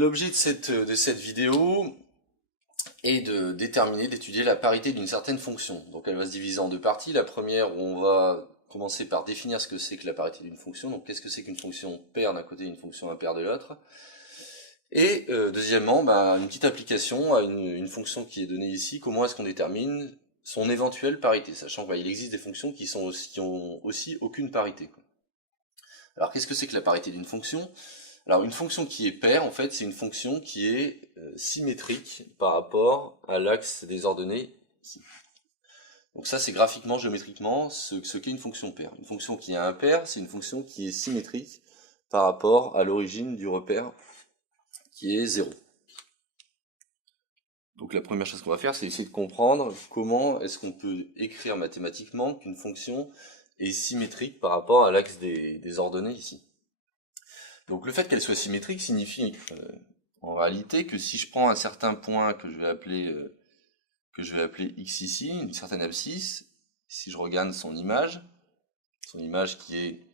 l'objet de cette vidéo est d'étudier la parité d'une certaine fonction. Donc elle va se diviser en deux parties. La première où on va commencer par définir ce que c'est que la parité d'une fonction. Donc qu'est-ce que c'est qu'une fonction paire d'un côté et une fonction impaire de l'autre. Et deuxièmement, une petite application à une fonction qui est donnée ici. Comment est-ce qu'on détermine son éventuelle parité, sachant qu'il existe des fonctions qui ont aussi aucune parité. Alors qu'est-ce que c'est que la parité d'une fonction? Alors une fonction qui est paire, en fait, c'est une fonction qui est symétrique par rapport à l'axe des ordonnées ici. Donc ça, c'est graphiquement, géométriquement, ce qu'est une fonction paire. Une fonction qui est impaire, c'est une fonction qui est symétrique par rapport à l'origine du repère qui est 0. Donc la première chose qu'on va faire, c'est essayer de comprendre comment est-ce qu'on peut écrire mathématiquement qu'une fonction est symétrique par rapport à l'axe des ordonnées ici. Donc le fait qu'elle soit symétrique signifie en réalité que si je prends un certain point que je vais appeler x ici, une certaine abscisse, si je regarde son image qui est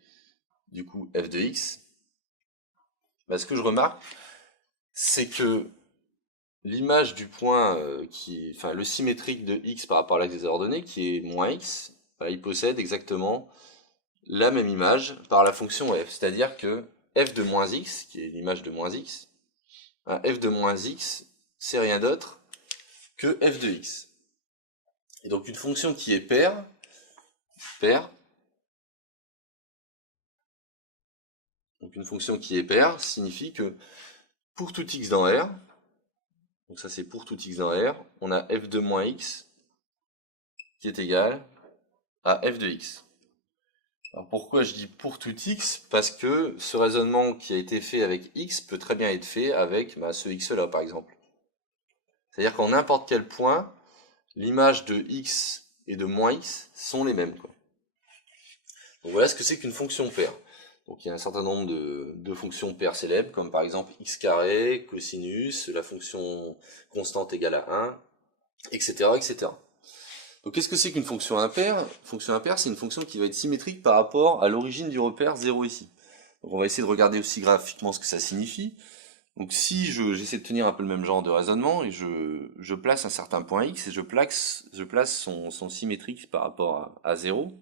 du coup f de x, ce que je remarque, c'est que l'image du point le symétrique de x par rapport à l'axe des ordonnées, qui est moins x, il possède exactement la même image par la fonction f. C'est-à-dire que f de moins x, qui est l'image de moins x, f de moins x, c'est rien d'autre que f de x. Et donc une fonction qui est paire, donc une fonction qui est paire signifie que pour tout x dans R, donc ça c'est pour tout x dans R, on a f de moins x qui est égal à f de x. Alors pourquoi je dis pour tout x? Parce que ce raisonnement qui a été fait avec x peut très bien être fait avec ce x là par exemple. C'est-à-dire qu'en n'importe quel point, l'image de x et de moins x sont les mêmes. Donc voilà ce que c'est qu'une fonction paire. Donc il y a un certain nombre de fonctions paires célèbres, comme par exemple x carré, cosinus, la fonction constante égale à 1, etc. etc. Donc qu'est-ce que c'est qu'une fonction impaire? Une fonction impaire, c'est une fonction qui va être symétrique par rapport à l'origine du repère 0 ici. Donc on va essayer de regarder aussi graphiquement ce que ça signifie. Donc si j'essaie de tenir un peu le même genre de raisonnement, et je place un certain point x, et je place son symétrique par rapport à 0,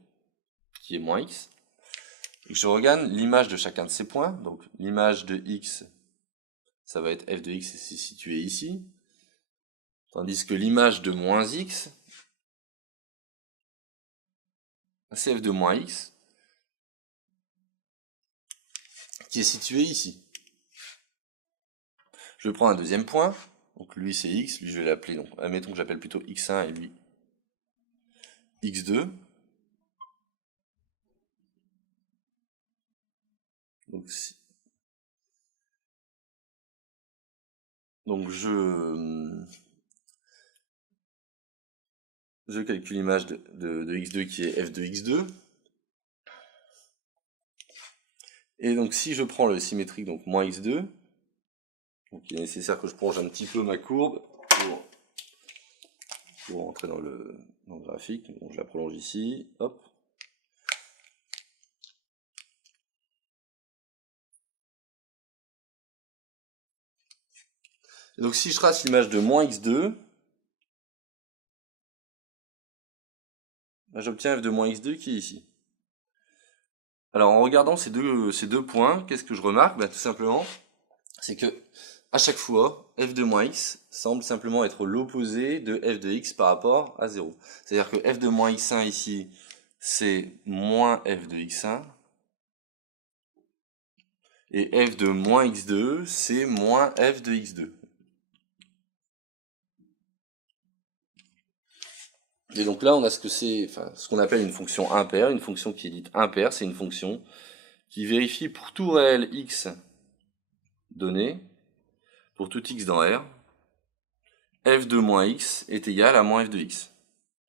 qui est moins x, et que je regarde l'image de chacun de ces points, donc l'image de x, ça va être f de x, c'est situé ici, tandis que l'image de moins x, c'est f de moins x, qui est situé ici. Je prends un deuxième point, donc lui c'est x, lui je vais l'appeler, donc admettons que j'appelle plutôt x1 et lui x2. Donc je calcule l'image de x2 qui est f de x2. Et donc si je prends le symétrique, donc moins x2, donc il est nécessaire que je prolonge un petit peu ma courbe pour entrer dans le graphique. Donc je la prolonge ici, hop. Et donc si je trace l'image de moins x2, j'obtiens f de moins x2 qui est ici. Alors en regardant ces deux points, qu'est-ce que je remarque? Tout simplement, c'est que à chaque fois, f de moins x semble simplement être l'opposé de f de x par rapport à 0. C'est-à-dire que f de moins x1 ici, c'est moins f de x1, et f de moins x2, c'est moins f de x2. Et donc là, on a ce qu'on appelle une fonction impaire. Une fonction qui est dite impaire, c'est une fonction qui vérifie pour tout réel x donné, pour tout x dans R, f de moins x est égal à moins f de x.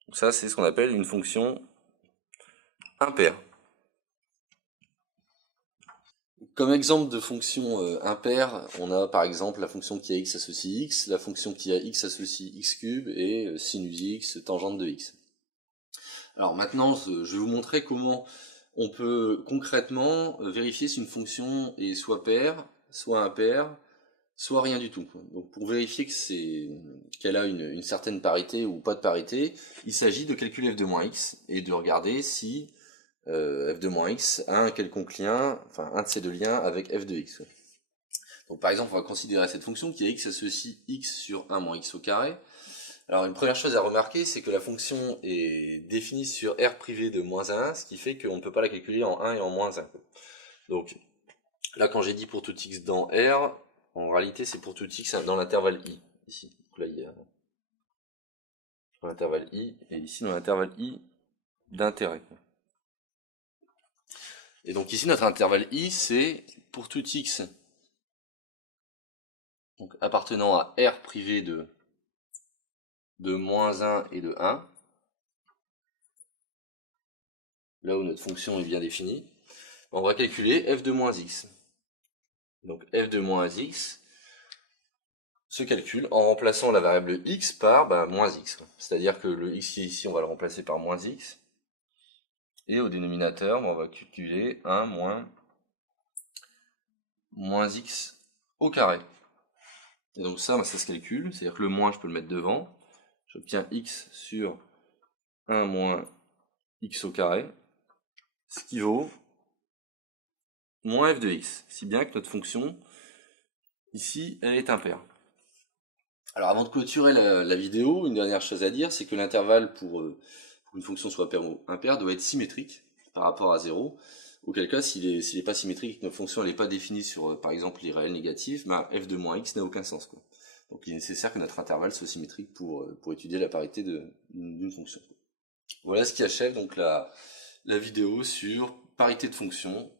Donc ça, c'est ce qu'on appelle une fonction impaire. Comme exemple de fonction impaire, on a par exemple la fonction qui a x associe x, la fonction qui a x associe x cube et sinus x, tangente de x. Alors maintenant, je vais vous montrer comment on peut concrètement vérifier si une fonction est soit paire, soit impaire, soit rien du tout. Donc pour vérifier qu'elle a une certaine parité ou pas de parité, il s'agit de calculer f de moins x et de regarder si f de moins x a un quelconque lien, enfin un de ces deux liens avec f de x. Donc par exemple, on va considérer cette fonction qui a x associe x sur 1 moins x au carré. Alors une première chose à remarquer, c'est que la fonction est définie sur R privé de moins 1, ce qui fait qu'on ne peut pas la calculer en 1 et en moins 1. Donc là, quand j'ai dit pour tout x dans R, en réalité c'est pour tout x dans l'intervalle i, ici. Donc là, il y a dans l'intervalle i, et ici dans l'intervalle i d'intérêt. Et donc ici, notre intervalle i, c'est pour tout x donc appartenant à R privé de moins 1 et de 1, là où notre fonction est bien définie, on va calculer f de moins x. Donc f de moins x se calcule en remplaçant la variable x par moins x. C'est-à-dire que le x qui est ici, on va le remplacer par moins x. Et au dénominateur, on va calculer 1 moins x au carré. Et donc ça se calcule, c'est-à-dire que le moins, je peux le mettre devant. J'obtiens x sur 1 moins x au carré, ce qui vaut moins f de x, si bien que notre fonction, ici, elle est impaire. Alors avant de clôturer la vidéo, une dernière chose à dire, c'est que l'intervalle pour une fonction soit paire ou impaire doit être symétrique par rapport à 0, auquel cas, s'il n'est pas symétrique et que notre fonction n'est pas définie sur, par exemple, les réels négatifs, f de moins x n'a aucun sens, quoi. Donc il est nécessaire que notre intervalle soit symétrique pour étudier la parité d'une fonction. Voilà ce qui achève donc la vidéo sur parité de fonctions